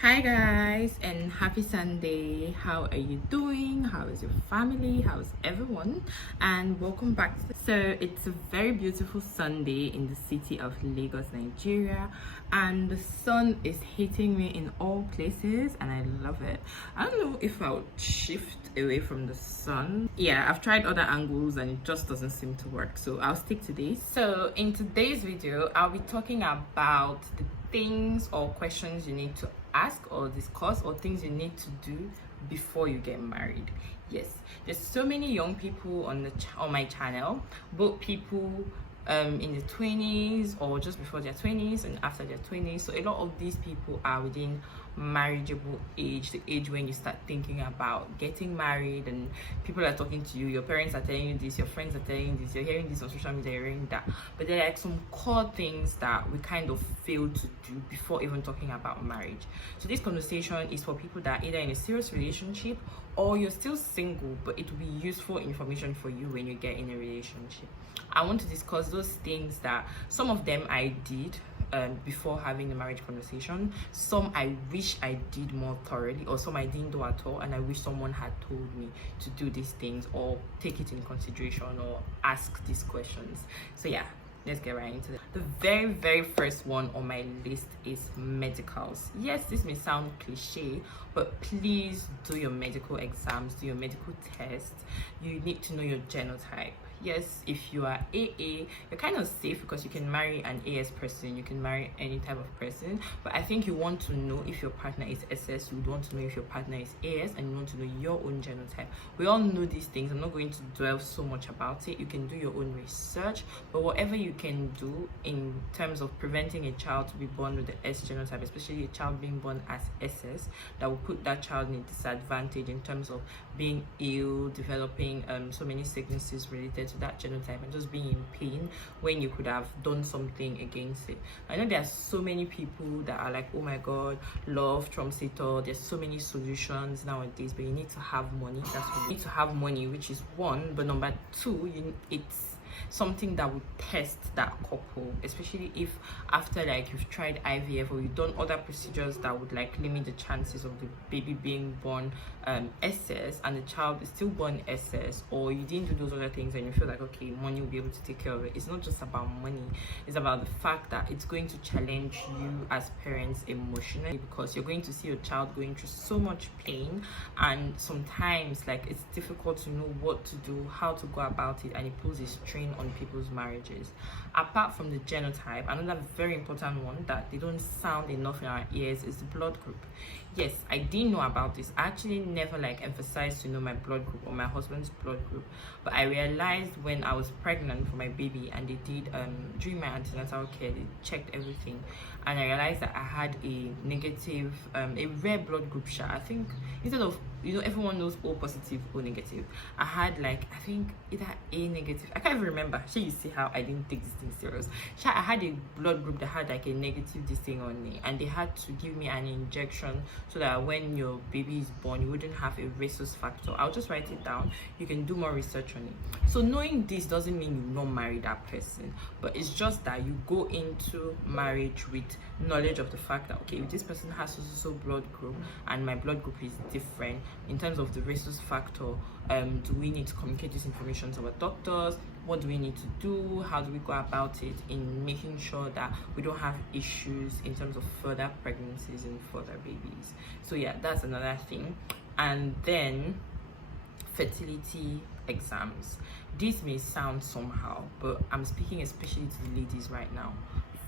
Hi guys and happy Sunday. How are you doing? How is your family? How's everyone? And welcome back. So it's a very beautiful Sunday in the city of Lagos, Nigeria, and the sun is hitting me in all places and I love it. I don't know if I'll shift away from the sun. Yeah, I've tried other angles and it just doesn't seem to work. So I'll stick to this. So in today's video, I'll be talking about the things or questions you need to ask or discuss, or things you need to do before you get married. Yes, there's so many young people on my channel, both people in the 20s or just before their 20s and after their 20s. So a lot of these people are within marriageable age, the age when you start thinking about getting married, and people are talking to you, your parents are telling you this, your friends are telling you this, you're hearing this on social media, you're hearing that. But there are like some core things that we kind of fail to do before even talking about marriage. So this conversation is for people that are either in a serious relationship or you're still single, but it will be useful information for you when you get in a relationship. I want to discuss those things that some of them I did before having the marriage conversation, some I wish I did more thoroughly, or some I didn't do at all, and I wish someone had told me to do these things or take it in consideration or ask these questions. So yeah, let's get right into it. The very first one on my list is medicals. Yes, this may sound cliche, but please do your medical exams, do your medical tests. You need to know your genotype. Yes, if you are AA, you're kind of safe because you can marry an AS person, you can marry any type of person. But I think you want to know if your partner is SS, you would want to know if your partner is AS, and you want to know your own genotype. We all know these things. I'm not going to dwell so much about it. You can do your own research, but whatever you can do in terms of preventing a child to be born with the S genotype, especially a child being born as SS, that will put that child in a disadvantage in terms of being ill, developing so many sicknesses related to that genotype, and just being in pain when you could have done something against it. I know there are so many people that are like, oh my god, love trumps it all, there's so many solutions nowadays, but you need to have money. That's what you need to have money, which is one. But number two, it's something that would test that couple, especially if after like you've tried IVF or you've done other procedures that would like limit the chances of the baby being born SS and the child is still born SS, or you didn't do those other things and you feel like okay, money will be able to take care of it. It's not just about money, it's about the fact that it's going to challenge you as parents emotionally, because you're going to see your child going through so much pain, and sometimes like it's difficult to know what to do, how to go about it, and it pulls a strain on people's marriages. Apart from the genotype, another very important one that they don't sound enough in our ears is the blood group. Yes, I didn't know about this. I actually never like emphasized to know my blood group or my husband's blood group, but I realized when I was pregnant for my baby and they did during my antenatal care, they checked everything, and I realized that I had a negative a rare blood group share. I think instead of, you know, everyone knows O positive, O negative, I had like, I think either A negative, I can't even remember. So you see how I didn't take this thing serious. So I had a blood group that had like a negative this thing on me, and they had to give me an injection so that when your baby is born you wouldn't have a rhesus factor. I'll just write it down, you can do more research on it. So knowing this doesn't mean you not marry that person, but it's just that you go into marriage with knowledge of the fact that okay, if this person has so blood group and my blood group is different in terms of the rhesus factor, do we need to communicate this information to our doctors? What do we need to do? How do we go about it in making sure that we don't have issues in terms of further pregnancies and further babies? So yeah, that's another thing. And then fertility exams. This may sound somehow, but I'm speaking especially to the ladies right now.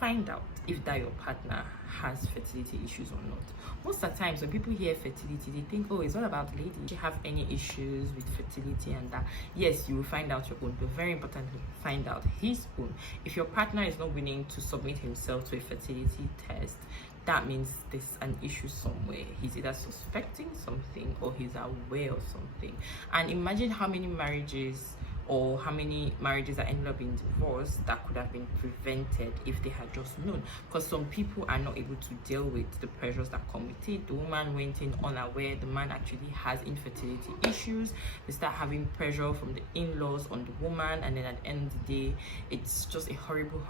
Find out if that your partner has fertility issues or not. Most of the times when people hear fertility, they think, oh, it's all about the lady. If you have any issues with fertility and that, yes, you will find out your own, but very importantly, find out his own. If your partner is not willing to submit himself to a fertility test, that means there's an issue somewhere. He's either suspecting something or he's aware of something. And imagine how many marriages or how many marriages that ended up in divorce that could have been prevented if they had just known. Because some people are not able to deal with the pressures that come with it. The woman went in unaware, the man actually has infertility issues, they start having pressure from the in-laws on the woman, and then at the end of the day it's just a horrible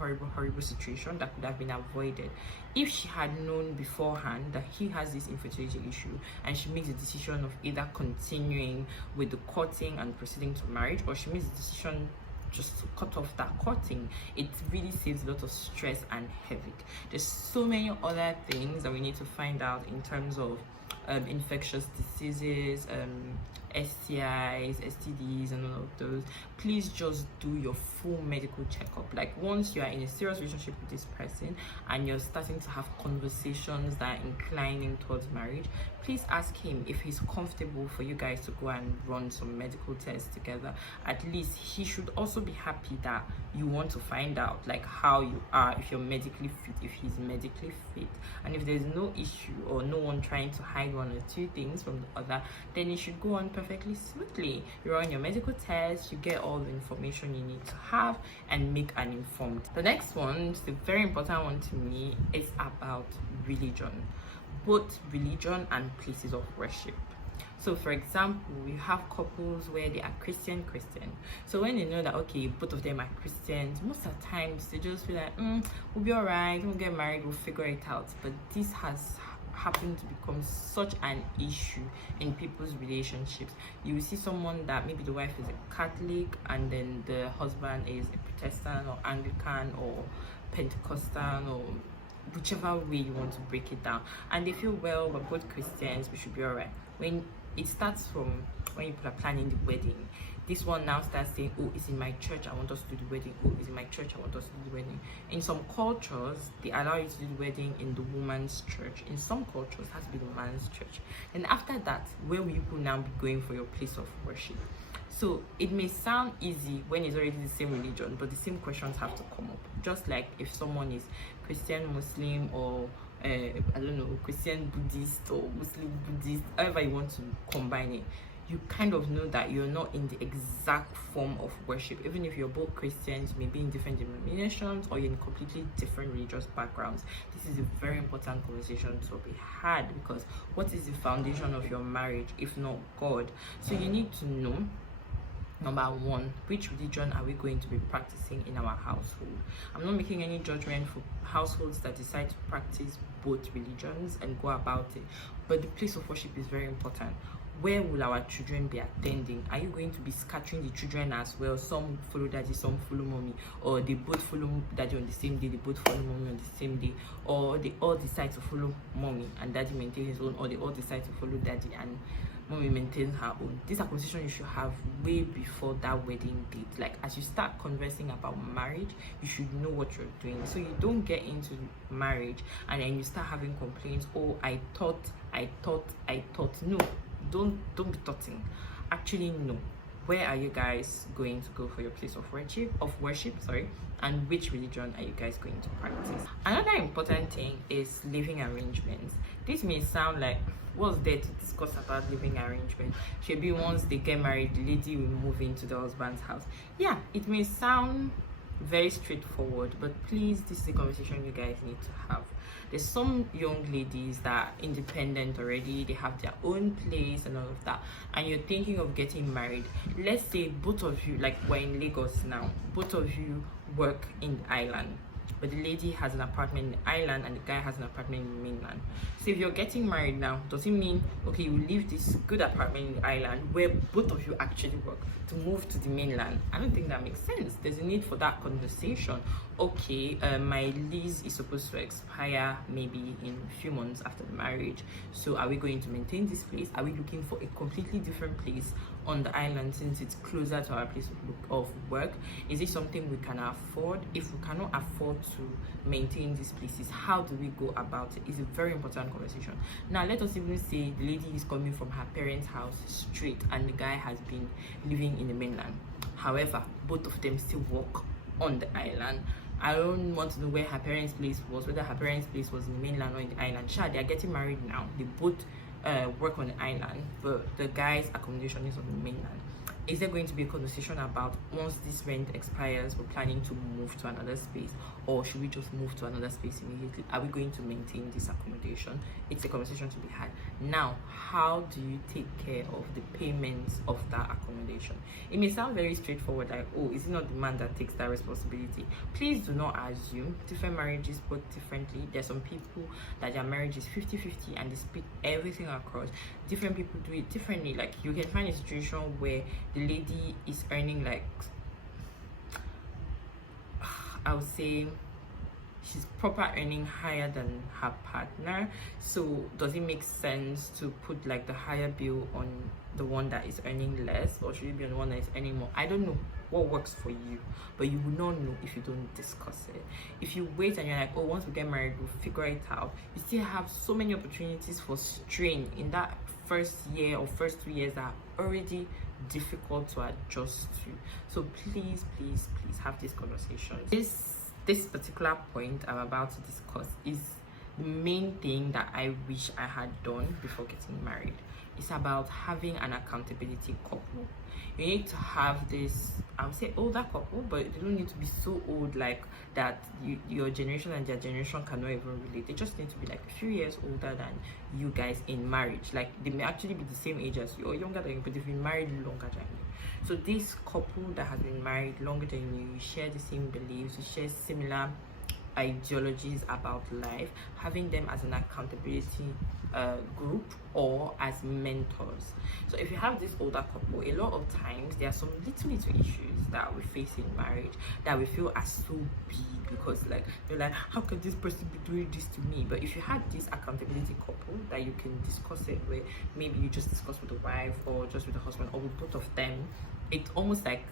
situation that could have been avoided. if she had known beforehand that he has this infertility issue and she makes the decision of either continuing with the courting and proceeding to marriage, or she makes the decision just to cut off that courting, it really saves a lot of stress and headache. There's so many other things that we need to find out in terms of infectious diseases, STIs, STDs, and all of those. Please just do your full medical checkup. Like, once you are in a serious relationship with this person and you're starting to have conversations that are inclining towards marriage, please ask him if he's comfortable for you guys to go and run some medical tests together. At least he should also be happy that you want to find out like how you are, if you're medically fit, if he's medically fit, and if there's no issue or no one trying to hide one or two things from the other, then it should go on perfectly smoothly. You run your medical test, you get all the information you need to have, and make an informed. The next one, the very important one to me, is about religion, both religion and places of worship. So for example, you have couples where they are Christian. So when they know that, okay, both of them are Christians, most of the times they just feel like, we'll be all right, we'll get married, we'll figure it out. But this has happened to become such an issue in people's relationships. You will see someone that maybe the wife is a Catholic and then the husband is a Protestant or Anglican or Pentecostal, or whichever way you want to break it down, and they feel, well, we're both Christians, we should be all right. When it starts from when people are planning the wedding, this one now starts saying, oh, it's in my church, I want us to do the wedding. Oh, it's in my church, I want us to do the wedding. In some cultures, they allow you to do the wedding in the woman's church. In some cultures, it has to be the man's church. And after that, where will you now be going for your place of worship? So it may sound easy when it's already the same religion, but the same questions have to come up. Just like if someone is Christian, Muslim, or I don't know, Christian Buddhist or Muslim Buddhist, however you want to combine it, you kind of know that you're not in the exact form of worship. Even if you're both Christians, maybe in different denominations, or you're in completely different religious backgrounds. This is a very important conversation to be had, because what is the foundation of your marriage if not God? So you need to know, number one, which religion are we going to be practicing in our household? I'm not making any judgment for households that decide to practice both religions and go about it, but the place of worship is very important. Where will our children be attending? Are you going to be scattering the children as well? Some follow daddy, some follow mommy, or they both follow daddy on the same day, they both follow mommy on the same day, or they all decide to follow mommy and daddy maintain his own, or they all decide to follow daddy and mommy maintains her own. These are conversations you should have way before that wedding date. Like, as you start conversing about marriage, you should know what you're doing, so you don't get into marriage and then you start having complaints. Oh, I thought. No, don't be thoughting. Actually, no. Where are you guys going to go for your place of worship, and which religion are you guys going to practice? Another important thing is living arrangements. This may sound like, what's there to discuss about living arrangement? Maybe once they get married, the lady will move into the husband's house. Yeah, it may sound very straightforward, but please, this is a conversation you guys need to have. There's some young ladies that are independent already, they have their own place and all of that, and you're thinking of getting married. Let's say both of you, like we're in Lagos now, both of you work in the island, but the lady has an apartment in the island and the guy has an apartment in the mainland. So if you're getting married now, does it mean, okay, you leave this good apartment in the island where both of you actually work to move to the mainland? I don't think that makes sense. There's a need for that conversation. Okay, my lease is supposed to expire maybe in a few months after the marriage, so are we going to maintain this place? Are we looking for a completely different place on the island since it's closer to our place of work? Is it something we can afford? If we cannot afford to maintain these places, how do we go about it? It's a very important conversation. Now let us even say the lady is coming from her parents' house straight and the guy has been living in the mainland. However, both of them still work on the island. I don't want to know where her parents' place was, whether her parents' place was in the mainland or in the island. Sure, they are getting married now. They both work on the island, but the guy's accommodation is on the mainland. Is there going to be a conversation about, once this rent expires, we're planning to move to another space? or should we just move to another space immediately? Are we going to maintain this accommodation? It's a conversation to be had. Now, how do you take care of the payments of that accommodation? It may sound very straightforward, like, oh, is it not the man that takes that responsibility? Please do not assume. Different marriages work differently. There's some people that their marriage is 50-50 and they split everything across. Different people do it differently. Like, you can find a situation where the lady is earning, like, I would say she's proper earning higher than her partner. So does it make sense to put like the higher bill on the one that is earning less, or should it be on the one that is earning more? I don't know what works for you, but you will not know if you don't discuss it. If you wait and you're like, oh, once we get married we'll figure it out, you still have so many opportunities for strain in that first year or first 2 years that are already difficult to adjust to. So please have this conversation. This particular point I'm about to discuss is the main thing that I wish I had done before getting married. It's about having an accountability couple. You need to have this, I would say older couple, but they don't need to be so old like that your generation and their generation cannot even relate. They just need to be like a few years older than you guys in marriage. Like, they may actually be the same age as you or younger than you, but they've been married longer than you. So this couple that has been married longer than you share the same beliefs, you share similar ideologies about life, having them as an accountability group or as mentors. So if you have this older couple, a lot of times there are some little issues that we face in marriage that we feel are so big, because like they're like, how can this person be doing this to me? But if you had this accountability couple that you can discuss it with, maybe you just discuss with the wife or just with the husband or with both of them, it's almost like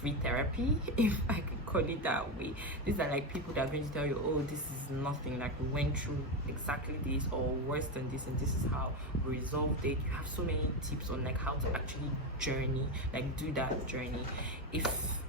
free therapy, if I could call it that way. These are like people that are going to tell you, oh, this is nothing, like we went through exactly this or worse than this, and this is how we resolved it. You have so many tips on like how to actually do that journey. If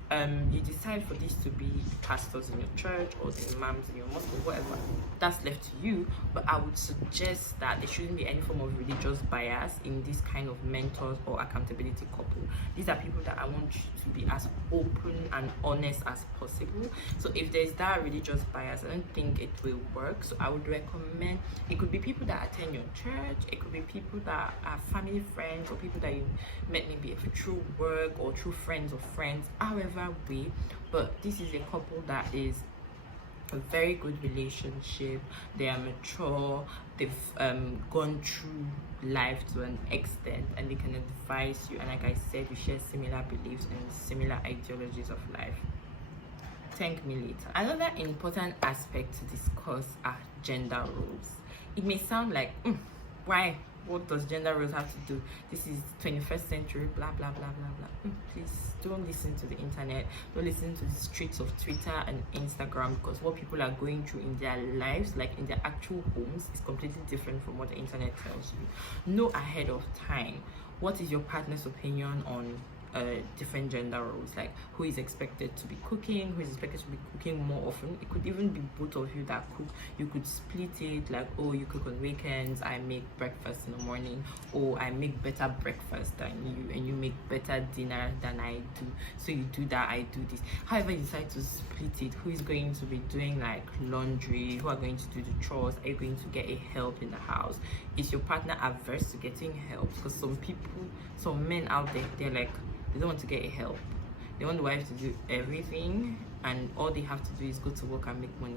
you decide for this to be pastors in your church or the imams in your mosque or whatever, that's left to you. But I would suggest that there shouldn't be any form of religious bias in this kind of mentors or accountability couple. These are people that I want you to be as open and honest as possible. So if there's that religious bias, I don't think it will work. So I would recommend, it could be people that attend your church, it could be people that are family friends, or people that you met maybe through work or through friends of friends, however way. But this is a couple that is a very good relationship. They are mature, they've gone through life to an extent, and they can advise you, and like I said, we share similar beliefs and similar ideologies of life. Thank me later. Another important aspect to discuss are gender roles. It may sound like why, what does gender roles have to do? This is 21st century, blah blah blah blah blah. Please don't listen to the internet, don't listen to the streets of Twitter and Instagram, because what people are going through in their lives, like in their actual homes, is completely different from what the internet tells you. Know ahead of time what is your partner's opinion on different gender roles, like who is expected to be cooking, who is expected to be cooking more often. It could even be both of you that cook. You could split it, like, oh, you cook on weekends, I make breakfast in the morning, or I make better breakfast than you and you make better dinner than I do, so you do that, I do this. However you decide to split it, who is going to be doing like laundry, who are going to do the chores, are you going to get a help in the house? Is your partner averse to getting help? Because some men out there, they're like, they don't want to get a help. They want the wife to do everything, and all they have to do is go to work and make money.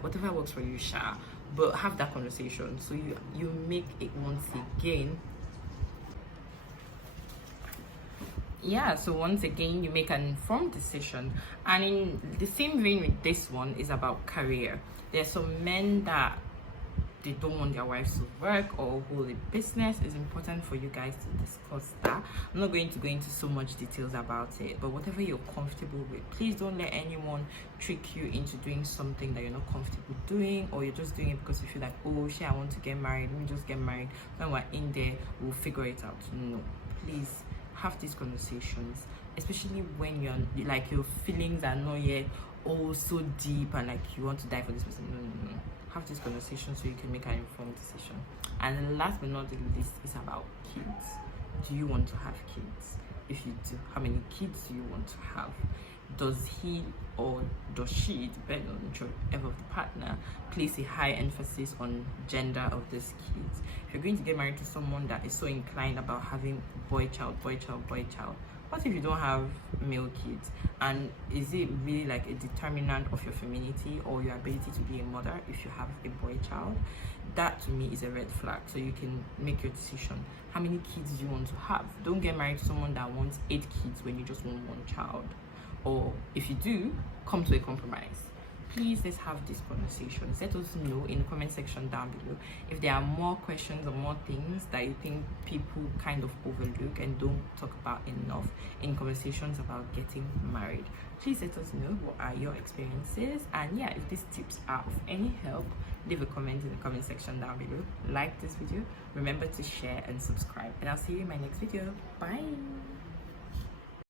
Whatever works for you, Sha. But have that conversation so you make it once again. Yeah, so once again you make an informed decision. And in the same vein with this one is about career. There's some men that they don't want their wives to work or hold a business. It's important for you guys to discuss that. I'm not going to go into so much details about it, but whatever you're comfortable with, please don't let anyone trick you into doing something that you're not comfortable doing, or you're just doing it because you feel like, oh shit, I want to get married, let me just get married, when we're in there we'll figure it out. No, please have these conversations, especially when you're like, your feelings are not yet so deep and like you want to die for this person. No. Have this conversation so you can make an informed decision. And last but not the least is about kids. Do you want to have kids? If you do, how many kids do you want to have? does he or does she, depending on whichever of the partner, place a high emphasis on gender of these kids? If you're going to get married to someone that is so inclined about having boy child, boy child, boy child, what if you don't have male kids? And is it really like a determinant of your femininity or your ability to be a mother if you have a boy child? That to me is a red flag. So you can make your decision. How many kids do you want to have? Don't get married to someone that wants 8 kids when you just want 1 child. Or if you do, come to a compromise. Please, let's have these conversations. Let us know in the comment section down below if there are more questions or more things that you think people kind of overlook and don't talk about enough in conversations about getting married. Please let us know what are your experiences, and yeah, if these tips are of any help, leave a comment in the comment section down below. Like this video, remember to share and subscribe, and I'll see you in my next video. Bye.